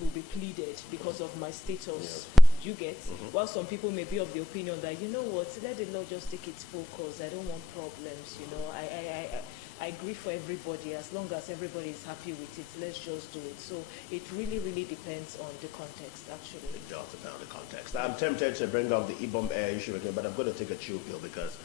cause will be pleaded because of my status. You get? While some people may be of the opinion that, you know what, let the law just take its full course. I don't want problems, you know. I agree for everybody. As long as everybody is happy with it, let's just do it. So it really, really depends on the context, actually. It does depend on the context. I'm tempted to bring up the Ibom Air issue again, but I'm going to take a chill pill because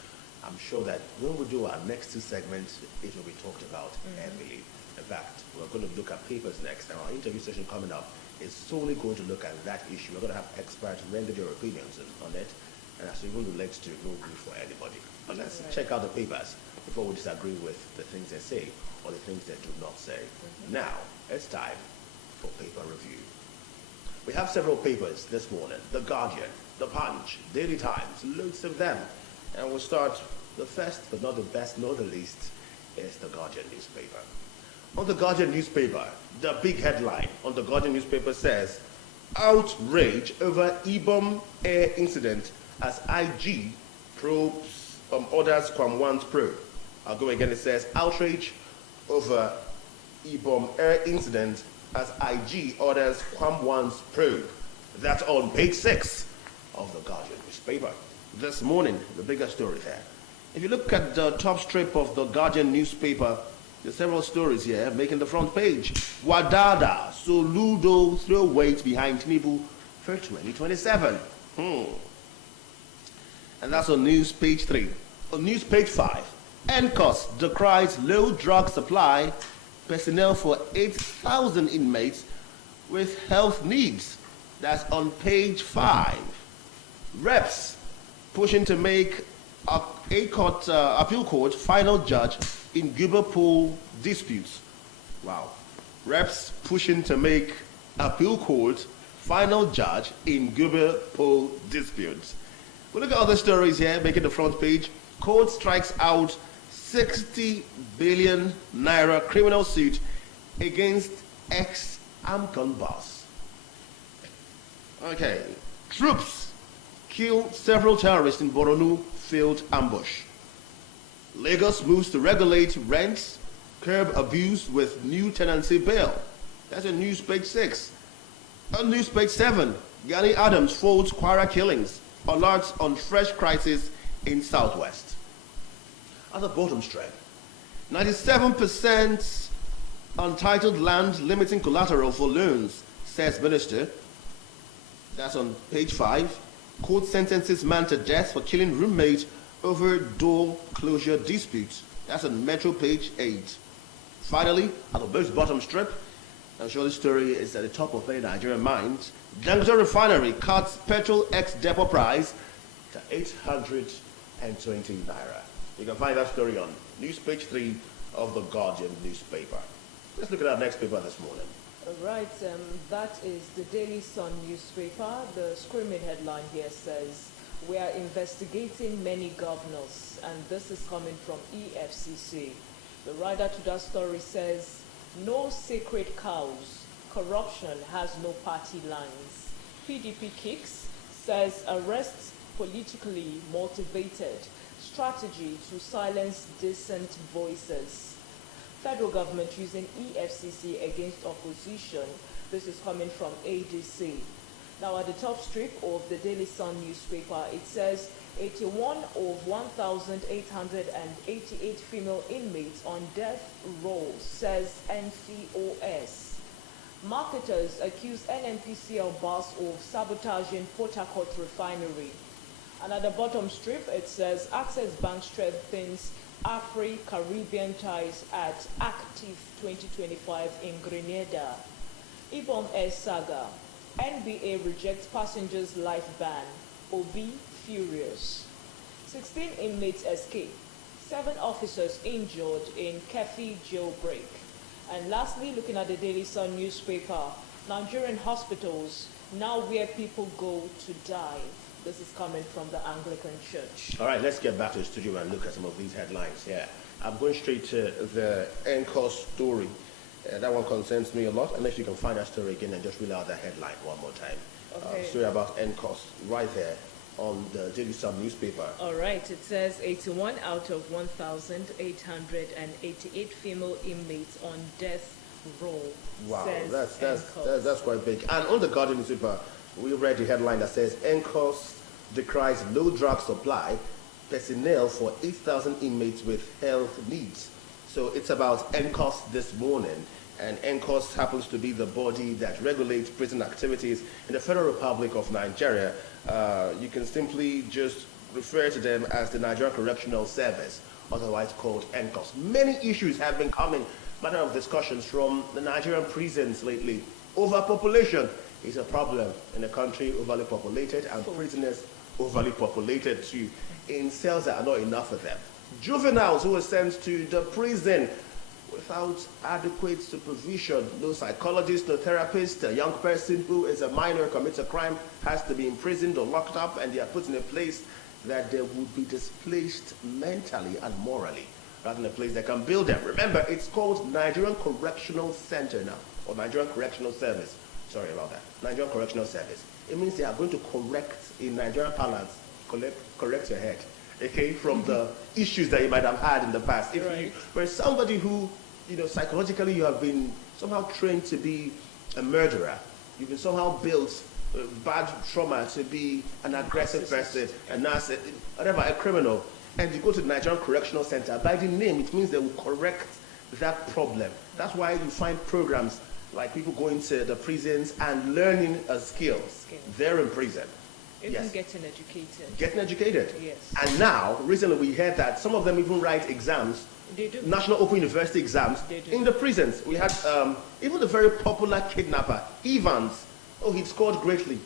I'm sure that when we do our next two segments, it will be talked about heavily. In fact, we're going to look at papers next, and our interview session coming up is solely going to look at that issue. We're going to have experts render their opinions on it, and as it even relates to no grief for anybody. But let's check out the papers before we disagree with the things they say or the things they do not say. Now, it's time for paper review. We have several papers this morning: The Guardian, The Punch, Daily Times, loads of them. And we'll start, the first but not the best nor the least is The Guardian newspaper. On The Guardian newspaper, the big headline on The Guardian newspaper says, outrage over Ibom Air incident as IG probes orders Kwam1's probe. I'll go again, it says, outrage over Ibom Air incident as IG orders Kwam1's probe. That's on page 6 of The Guardian newspaper. This morning, the bigger story there. If you look at the top strip of The Guardian newspaper, there's several stories here making the front page. Wadada, Soludo throw weight behind Tinubu for 2027. And that's on news page 3. On news page 5, NCOS decries low drug supply, personnel for 8,000 inmates with health needs. That's on page 5. Reps pushing to make appeal court final judge in Guberpool disputes. Wow. Reps pushing to make appeal court final judge in Guberpool disputes. We look at other stories here making the front page. Court strikes out 60 billion naira criminal suit against ex-Amcon boss. Okay. Troops kill several terrorists in Boronu failed ambush. Lagos moves to regulate rents, curb abuse with new tenancy bill. That's on news page 6. On news page 7, Gani Adams folds Kwara killings, alerts on fresh crisis in Southwest. At the bottom strip, 97% untitled land limiting collateral for loans, says minister. That's on page 5. Court sentences man to death for killing roommate over door closure dispute. That's on Metro page 8. Finally, at the most bottom strip, I'm sure this story is at the top of many Nigerian minds. Dangote Refinery cuts petrol ex-depot price to 820 naira. You can find that story on news page 3 of The Guardian newspaper. Let's look at our next paper this morning. Right, that is the Daily Sun newspaper. The screaming headline here says, we are investigating many governors, and this is coming from EFCC. The writer to that story says, no sacred cows, corruption has no party lines. PDP kicks, says arrests politically motivated, strategy to silence dissent voices. Federal government using EFCC against opposition. This is coming from ADC. Now at the top strip of the Daily Sun newspaper, it says 81 of 1,888 female inmates on death row, says NCOS. Marketers accuse NNPCL boss of sabotaging Port Harcourt refinery. And at the bottom strip, it says Access Bank strengthens Afri-Caribbean ties at Active 2025 in Grenada. Ibom Air saga. NBA rejects passengers' life ban. Obi furious. 16 inmates escape. 7 officers injured in Kefi jailbreak. And lastly, looking at the Daily Sun newspaper, Nigerian hospitals, now where people go to die. This is coming from the Anglican Church. All right, let's get back to the studio and look at some of these headlines here. I'm going straight to the NCOS story. That one concerns me a lot. Unless you can find that story again and just read out the headline one more time. Okay. Story about NCOS right there on the Daily Sun newspaper. All right, it says 81 out of 1,888 female inmates on death role, Wow, says that's quite big. And on the Guardian newspaper, we read the headline that says NCOS decries low drug supply, personnel for 8,000 inmates with health needs. So it's about NCOS this morning. And NCOS happens to be the body that regulates prison activities in the Federal Republic of Nigeria. You can simply just refer to them as the Nigerian Correctional Service, otherwise called NCOS. Many issues have been coming, matter of discussions from the Nigerian prisons lately. Overpopulation is a problem in a country overly populated, and prisoners overly populated too, in cells that are not enough for them. Juveniles who are sent to the prison without adequate supervision. No psychologist, no therapist. A young person who is a minor, commits a crime, has to be imprisoned or locked up, and they are put in a place that they would be displaced mentally and morally, rather than a place that can build them. Remember, it's called Nigerian Correctional Center now, or Nigerian Correctional Service. Sorry about that. Nigerian Correctional Service. It means they are going to correct, in Nigerian parlance, correct your head, okay, from the issues that you might have had in the past. If you were somebody who, psychologically you have been somehow trained to be a murderer, you've been somehow built bad trauma to be an aggressive person, a narcissist, whatever, a criminal, and you go to the Nigerian Correctional Center, by the name, it means they will correct that problem. That's why you find programs like people going to the prisons and learning a skill. They're in prison. Even getting educated. Getting educated. Yes. And now, recently we heard that some of them even write exams, they do. National Open University exams, in the prisons. We had even the very popular kidnapper, Evans. Oh, he scored greatly.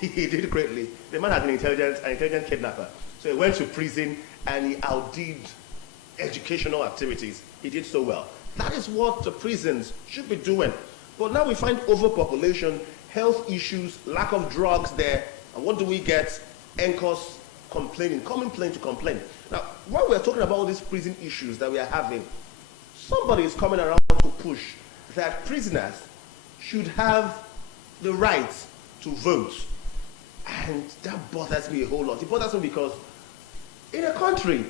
He did greatly. The man had an intelligent kidnapper. So he went to prison and he outdid educational activities. He did so well. That is what the prisons should be doing. But now we find overpopulation, health issues, lack of drugs there. And what do we get? NCOS complaining, coming to complain. Now, while we're talking about all these prison issues that we are having, somebody is coming around to push that prisoners should have the right to vote. And that bothers me a whole lot. It bothers me because in a country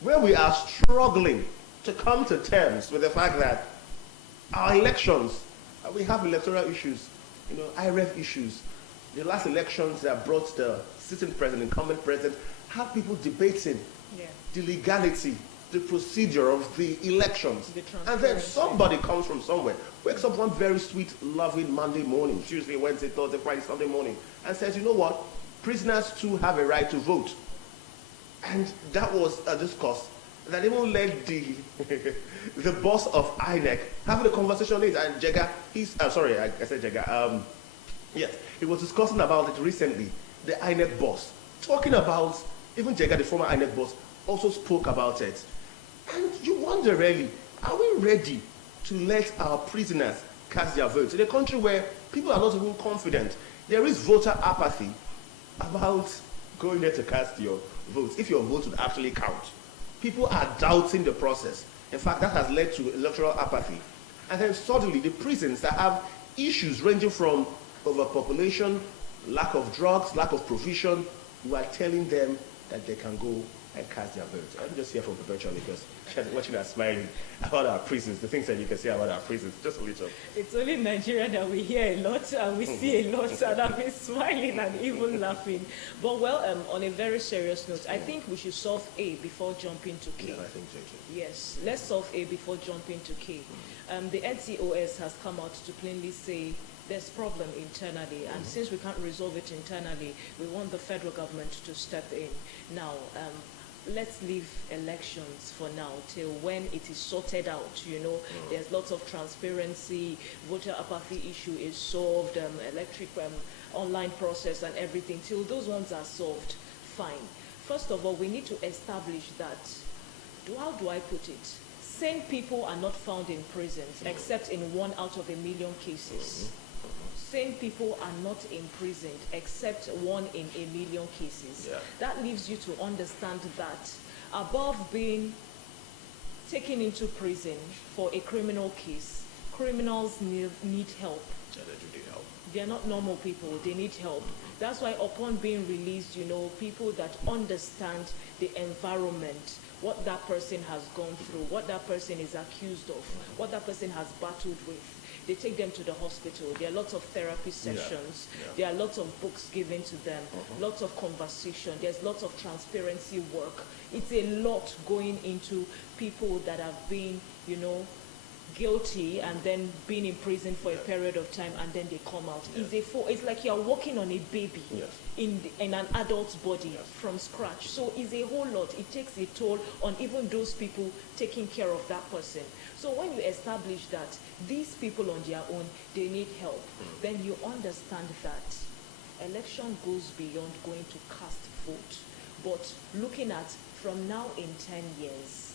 where we are struggling to come to terms with the fact that our elections, we have electoral issues, IREF issues. The last elections that brought the sitting president, incumbent president, have people debating the legality, the procedure of the elections. And then somebody comes from somewhere, wakes up one very sweet, loving Monday morning, Tuesday, Wednesday, Thursday, Friday, Sunday morning, and says, you know what? Prisoners too have a right to vote. And that was a discourse that even led the boss of INEC having a conversation later. And Jega, I said Jega. Yes, he was discussing about it recently. The INEC boss, talking about, even Jega, the former INEC boss, also spoke about it. And you wonder really, are we ready to let our prisoners cast their votes in a country where people are not even confident? There is voter apathy about going there to cast your votes, if your vote would actually count. People are doubting the process. In fact, that has led to electoral apathy. And then suddenly the prisons that have issues ranging from overpopulation, lack of drugs, lack of provision, we are telling them that they can go and cast their votes. I'm just here for perpetually because watching us smiling about our prisons, the things that you can say about our prisons, just a little. It's only in Nigeria that we hear a lot and we see a lot, and I've been smiling and even laughing. But on a very serious note, I think we should solve A before jumping to K. Yeah, I think so too. Yes, let's solve A before jumping to K. The NCOS has come out to plainly say there's problem internally, and since we can't resolve it internally, we want the federal government to step in. Now, let's leave elections for now till when it is sorted out. There's lots of transparency, voter apathy issue is solved, electric online process and everything. Till those ones are solved, fine. First of all, we need to establish that, how do I put it? Sane people are not found in prisons except in 1 out of a million cases. Sane people are not imprisoned except 1 in a million cases. Yeah. That leaves you to understand that above being taken into prison for a criminal case, criminals need help. Yeah, they do need help. They're not normal people, they need help. That's why upon being released, people that understand the environment, what that person has gone through, what that person is accused of, what that person has battled with, They take them to the hospital. There are lots of therapy sessions. There are lots of books given to them, lots of conversation. There's lots of transparency work. It's a lot going into people that have been, guilty and then been in prison for a period of time and then they come out. It's like you're working on a baby in an adult's body from scratch. So it's a whole lot. It takes a toll on even those people taking care of that person. So when you establish that these people on their own, they need help, then you understand that election goes beyond going to cast vote. But looking at from now in 10 years,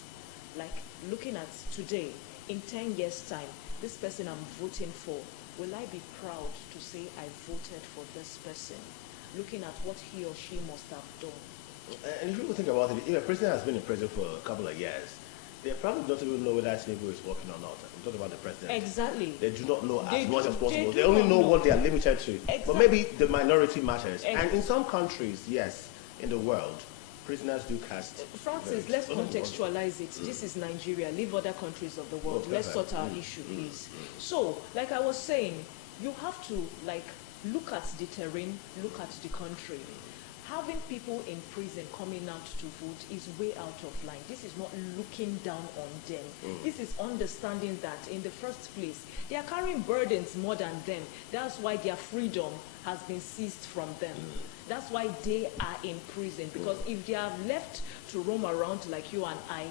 like looking at today, in 10 years' time, this person I'm voting for, will I be proud to say I voted for this person? Looking at what he or she must have done. And if you think about it, if a president has been in prison for a couple of years, they probably don't even know whether Tinubu is working or not. I'm talking about the president. Exactly. They do not know as much as possible. They only know what they are limited to. Exactly. But maybe the minority matters. Exactly. And in some countries, yes, in the world, prisoners do cast. Francis, let's contextualize it. This is Nigeria. Leave other countries of the world. Let's sort our issue, please. So, like I was saying, you have to look at the terrain, look at the country. Having people in prison coming out to vote is way out of line. This is not looking down on them. This is understanding that in the first place, they are carrying burdens more than them. That's why their freedom has been seized from them. That's why they are in prison. Because if they are left to roam around like you and I,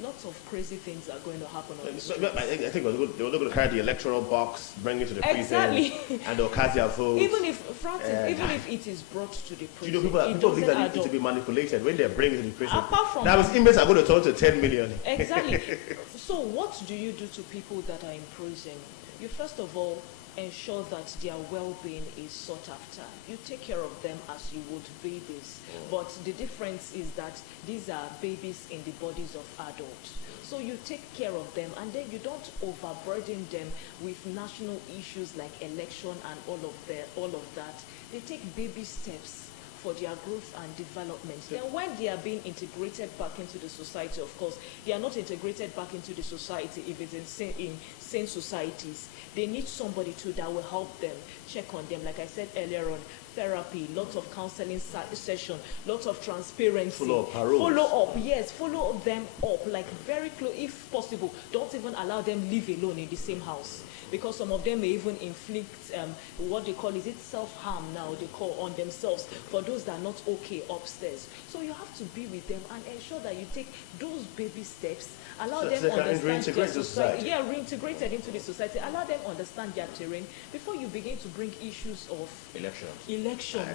lots of crazy things are going to happen on the streets. I think they were going to carry the electoral box, bring it to the Exactly. prison, and they'll cast their votes. Even if it is brought to the prison, people believe that it to be manipulated when they bring it to the prison. Apart from that, inmates are going to turn to 10 million. Exactly. So what do you do to people that are in prison? You first of all ensure that their well-being is sought after. You take care of them as you would babies. But the difference is that these are babies in the bodies of adults. So you take care of them and then you don't overburden them with national issues like election and all of that. They take baby steps for their growth and development. Then when they are being integrated back into the society, of course, they are not integrated back into the society if it's in sane societies. They need somebody too that will help them, check on them. Like I said earlier on, therapy, lots of counseling session, lots of transparency. Follow them up, like very close, if possible. Don't even allow them live alone in the same house. Because some of them may even inflict what they call, is it self-harm now, they call on themselves for those that are not okay upstairs. So you have to be with them and ensure that you take those baby steps, allow them understand their society. Yeah, reintegrated into the society. Allow them understand their terrain before you begin to bring issues of election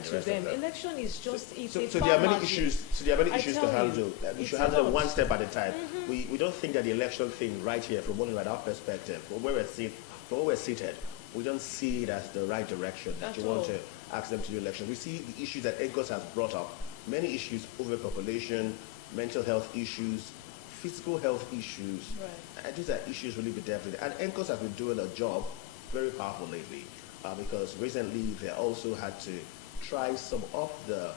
to them. Election is just so there are many issues. So there are many issues to handle. We should handle them one step at a time. We don't think that the election thing right here, from our perspective, from where we're seated, we don't see it as the right direction that you want to ask them to do elections. We see the issues that ENCOS has brought up, many issues, overpopulation, mental health issues, physical health issues. Right. And these are issues really be definitely. And ENCOS has been doing a job very powerful lately because recently they also had to try some of the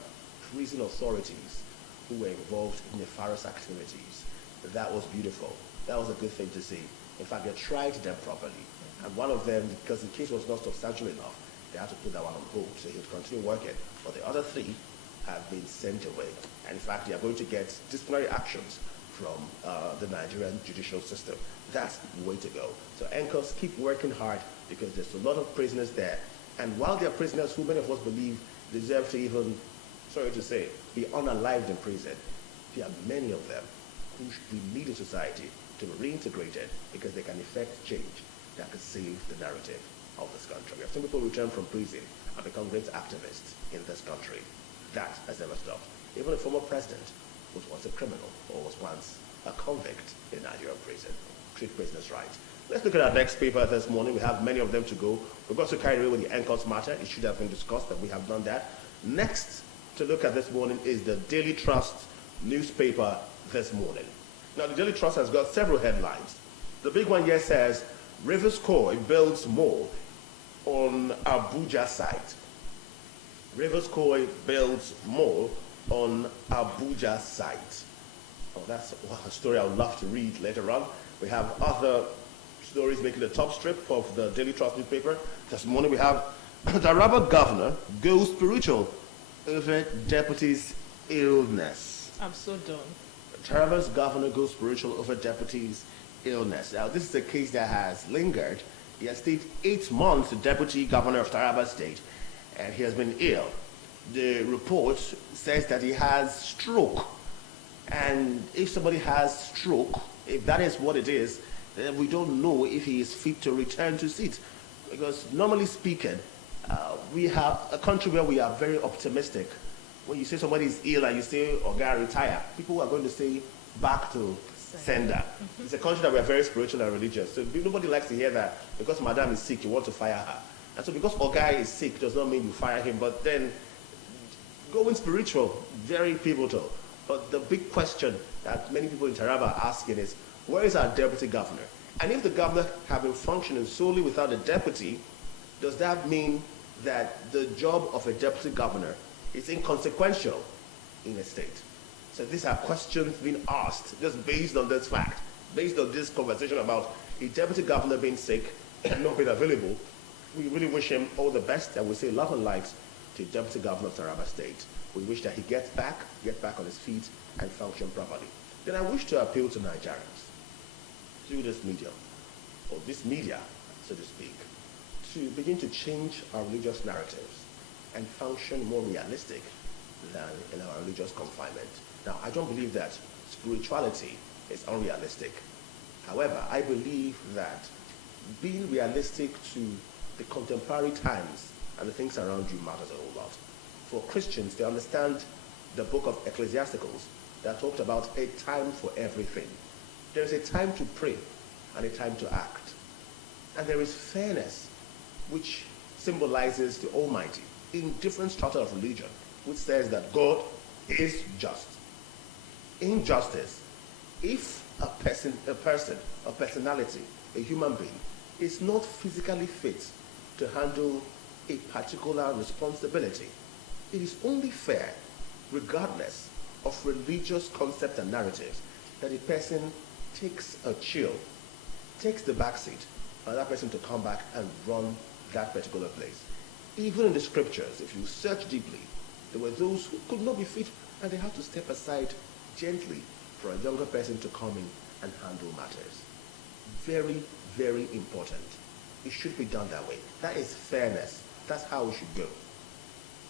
prison authorities who were involved in nefarious activities. That was beautiful. That was a good thing to see. In fact, they tried them properly. And one of them, because the case was not substantial enough, they had to put that one on hold. So he would continue working. But the other three have been sent away. And in fact, they are going to get disciplinary actions from the Nigerian judicial system. That's the way to go. So ENCOS, keep working hard because there's a lot of prisoners there. And while there are prisoners who many of us believe deserve to even, sorry to say, be unalived in prison, there are many of them who should be leading society to be reintegrated because they can effect change that could save the narrative of this country. We have seen people return from prison and become great activists in this country. That has never stopped. Even a former president was once a criminal or was once a convict in Nigerian prison. Treat prisoners right. Let's look at our next paper this morning. We have many of them to go. We've got to carry away with the ENCOS matter. It should have been discussed, but we have done that. Next to look at this morning is the Daily Trust newspaper this morning. Now, the Daily Trust has got several headlines. The big one here says, Rivers Koi builds more on Abuja site. Rivers Koi builds more on Abuja site. Oh, that's a story I would love to read later on. We have other stories making the top strip of the Daily Trust newspaper. This morning we have Taraba governor goes spiritual over deputy's illness. I'm so done. Taraba's governor goes spiritual over deputy's illness. Now, this is a case that has lingered. He has stayed 8 months, the deputy governor of Taraba State, and he has been ill. The report says that he has stroke. And if somebody has stroke, if that is what it is, then we don't know if he is fit to return to seat. Because normally speaking, we have a country where we are very optimistic. When you say somebody is ill and you say, Oga, retire, people are going to say, back to sender. It's a country that we are very spiritual and religious. So nobody likes to hear that because madam is sick, you want to fire her. And so because Oga is sick does not mean you fire him, but then going spiritual, very pivotal. But the big question that many people in Taraba are asking is, where is our deputy governor? And if the governor had been functioning solely without a deputy, does that mean that the job of a deputy governor is inconsequential in a state? So these are questions being asked just based on this fact, based on this conversation about a deputy governor being sick and not being available. We really wish him all the best, and we say love and light to Deputy Governor of Taraba State. We wish that he gets back on his feet and function properly. Then I wish to appeal to Nigerians through this medium, or this media, so to speak, to begin to change our religious narratives and function more realistic than in our religious confinement. Now, I don't believe that spirituality is unrealistic. However, I believe that being realistic to the contemporary times and the things around you matters a whole lot. For Christians, they understand the book of Ecclesiasticals that talked about a time for everything. There is a time to pray and a time to act. And there is fairness, which symbolizes the Almighty in different strata of religion, which says that God is just. Injustice, if a personality, a human being, is not physically fit to handle a particular responsibility, it is only fair, regardless of religious concepts and narratives, that a person takes a chill, takes the backseat, for that person to come back and run that particular place. Even in the scriptures, if you search deeply, there were those who could not be fit and they had to step aside gently for a younger person to come in and handle matters. Very, very important. It should be done that way. That is fairness. That's how it should go.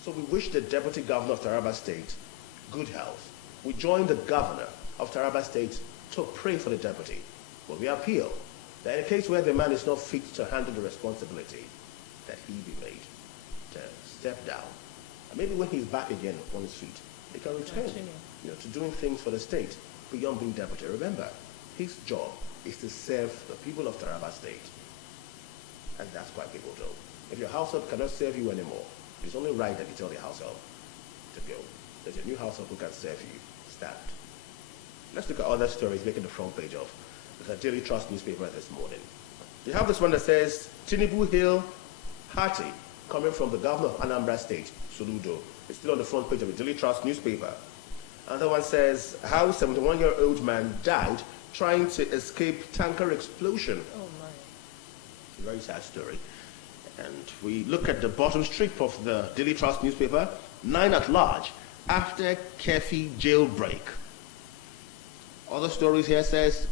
So we wish the Deputy Governor of Taraba State good health. We join the Governor of Taraba State to pray for the Deputy. But we appeal that in a case where the man is not fit to handle the responsibility, that he be made to step down. And maybe when he's back again on his feet, he can return to doing things for the state beyond being deputy. Remember, his job is to serve the people of Taraba State. And that's quite pivotal. If your household cannot serve you anymore, it's only right that you tell the household to go. There's a new household who can serve you. Stand. Let's look at other stories making the front page of the Daily Trust newspaper this morning. You have this one that says, Tinubu hail hearty, coming from the governor of Anambra State, Soludo. It's still on the front page of the Daily Trust newspaper. Another one says, how 71-year-old man died trying to escape tanker explosion. Oh my. It's a very sad story. And we look at the bottom strip of the Daily Trust newspaper, 9 at large, after Kefi jailbreak. Other stories here says,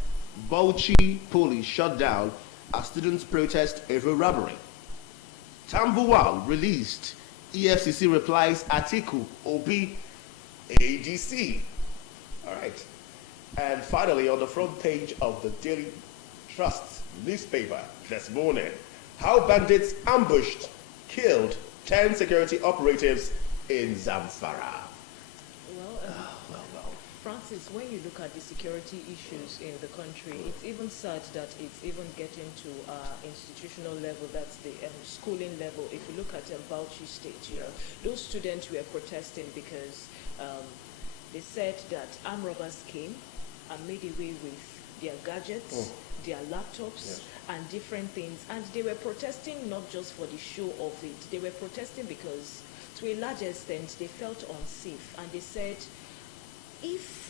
Bauchi police shut down as students protest a road robbery. Tambuwal released. EFCC replies Atiku, Obi, ADC. All right. And finally, on the front page of the Daily Trust newspaper this morning, how bandits ambushed, killed 10 security operatives in Zamfara. Francis, when you look at the security issues in the country, it's even sad that it's even getting to institutional level, that's the schooling level. If you look at Bauchi State, those students were protesting because they said that armed robbers came and made away with their gadgets, their laptops, and different things. And they were protesting not just for the show of it, they were protesting because to a large extent they felt unsafe. And they said, if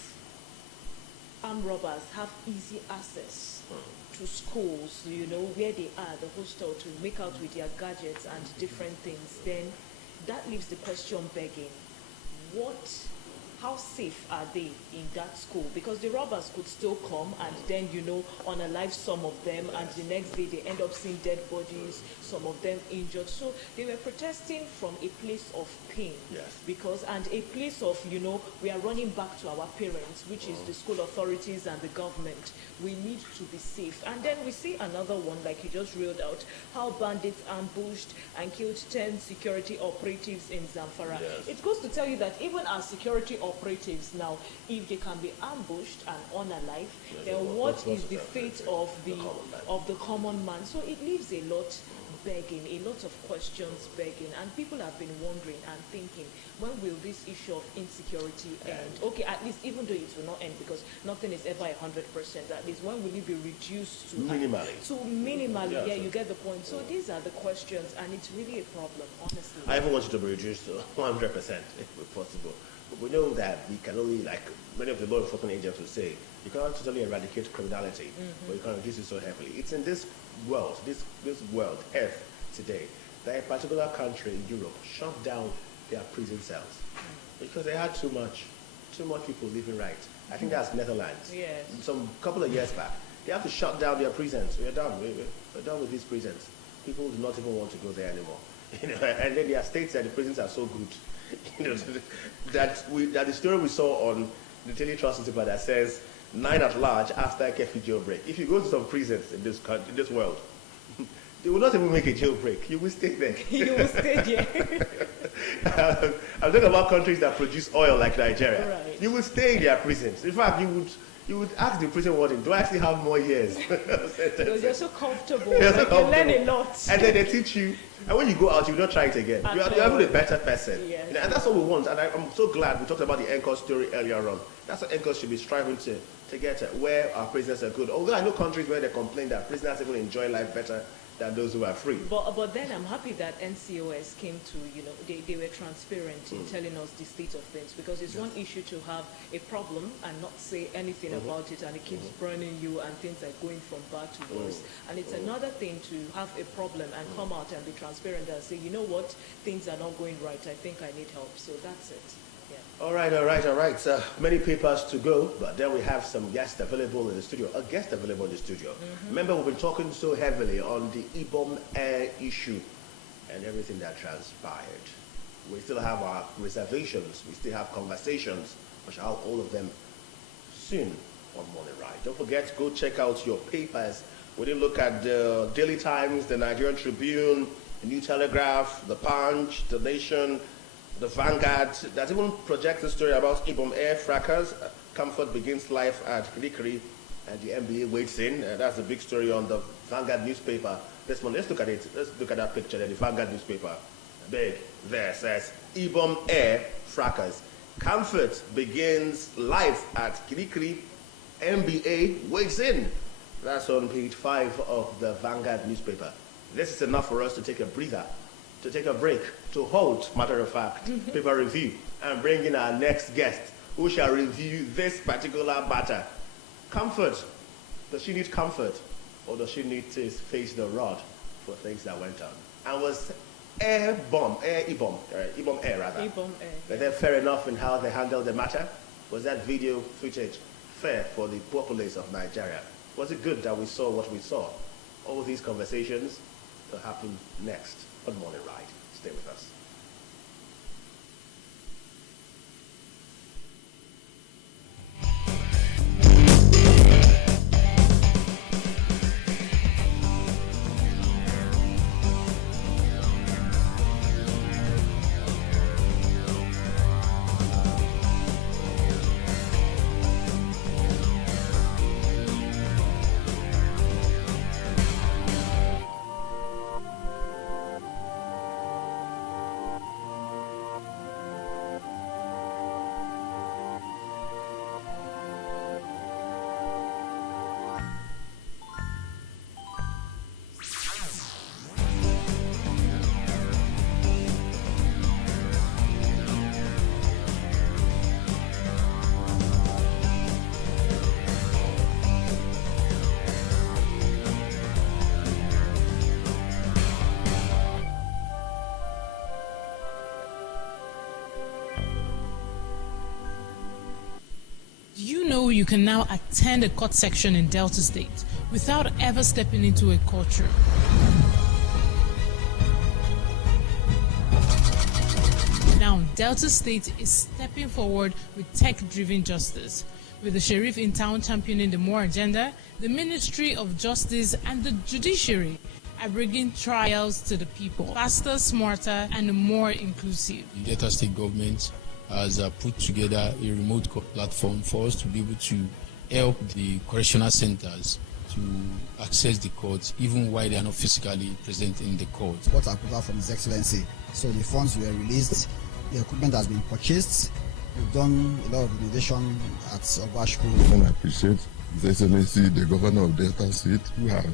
armed robbers have easy access to schools, where they are, the hostel, to make out with their gadgets and different things, then that leaves the question begging, what how safe are they in that school? Because the robbers could still come and then, unalive some of them, and the next day they end up seeing dead bodies, some of them injured. So they were protesting from a place of pain. Yes. And a place of, we are running back to our parents, which is the school authorities and the government. We need to be safe. And then we see another one, like you just reeled out, how bandits ambushed and killed 10 security operatives in Zamfara. Yes. It goes to tell you that even as security operatives now, if they can be ambushed and unalive, then what is the fate of the common man? So it leaves a lot begging, a lot of questions begging, and people have been wondering and thinking, when will this issue of insecurity end? Okay, at least, even though it will not end, because nothing is ever 100%, at least when will it be reduced to minimally? Yeah, you get the point. So these are the questions, and it's really a problem, honestly. I even want it to be reduced to 100% if possible. But we know that we can only, like many of the law enforcement agents will say, you cannot totally eradicate criminality, but you can reduce it so heavily. It's in this world, this world, Earth, today, that a particular country in Europe shut down their prison cells because they had too much people living right. I think that's Netherlands. Yes. Some couple of years back, they have to shut down their prisons. We're done. We're done with these prisons. People do not even want to go there anymore. And then there are states that the prisons are so good, that the story we saw on the Daily Trust newspaper that says 9 at large after a curfew jailbreak. If you go to some prisons in this world, they will not even make a jailbreak. You will stay there. You will stay there. I'm talking about countries that produce oil like Nigeria. Right. You will stay in their prisons. In fact, you would ask the prison warden, do I actually have more years? Because you're so comfortable. You're so You learn a comfortable. lot. And then they teach you. And when you go out, you will not try it again. At You're all. even a better person. Yes. And that's what we want. And I'm so glad we talked about the NCOS story earlier on. That's what NCOS should be striving to get at, where our prisoners are good. Although I know countries where they complain that prisoners even enjoy life better than those who are free. But then I'm happy that NCOS came to, they were transparent in telling us the state of things, because it's one issue to have a problem and not say anything about it, and it keeps burning you and things are going from bad to worse. And it's another thing to have a problem and come out and be transparent and say, you know what, things are not going right, I think I need help. So that's it. Yeah. All right. Many papers to go, but then we have some guests available in the studio. A guest available in the studio. Remember, we've been talking so heavily on the Ibom Air issue and everything that transpired. We still have our reservations. We still have conversations. We shall have all of them soon on Morning Ride. Don't forget, go check out your papers. We didn't look at the Daily Times, the Nigerian Tribune, the New Telegraph, the Punch, the Nation, the Vanguard, that even projects a story about Ibom Air fracas. Comfort begins life at Kirikiri, and the NBA waits in. That's the big story on the Vanguard newspaper this morning. Let's look at it. Let's look at that picture there. The Vanguard newspaper, big there, says Ibom Air fracas. Comfort begins life at Kirikiri. NBA waits in. That's on page 5 of the Vanguard newspaper. This is enough for us to take a breather, to take a break, to halt, matter of fact, paper review, and bring in our next guest, who shall review this particular matter. Comfort. Does she need comfort, or does she need to face the rod for things that went on? And was Ibom Air rather. Ibom Air. Were they fair enough in how they handled the matter? Was that video footage fair for the populace of Nigeria? Was it good that we saw what we saw? All these conversations will happen next on Morning Ride. Stay with us. you can now attend a court section in Delta State without ever stepping into a courtroom. Now, Delta State is stepping forward with tech-driven justice. With the Sheriff in town championing the MORE agenda, the Ministry of Justice and the Judiciary are bringing trials to the people, faster, smarter, and more inclusive. The Delta State government has put together a remote platform for us to be able to help the correctional centers to access the courts even while they are not physically present in the court. What approval from His Excellency. So the funds were released, the equipment has been purchased. We've done a lot of innovation at Obashku. And I appreciate His Excellency, the Governor of Delta State, who has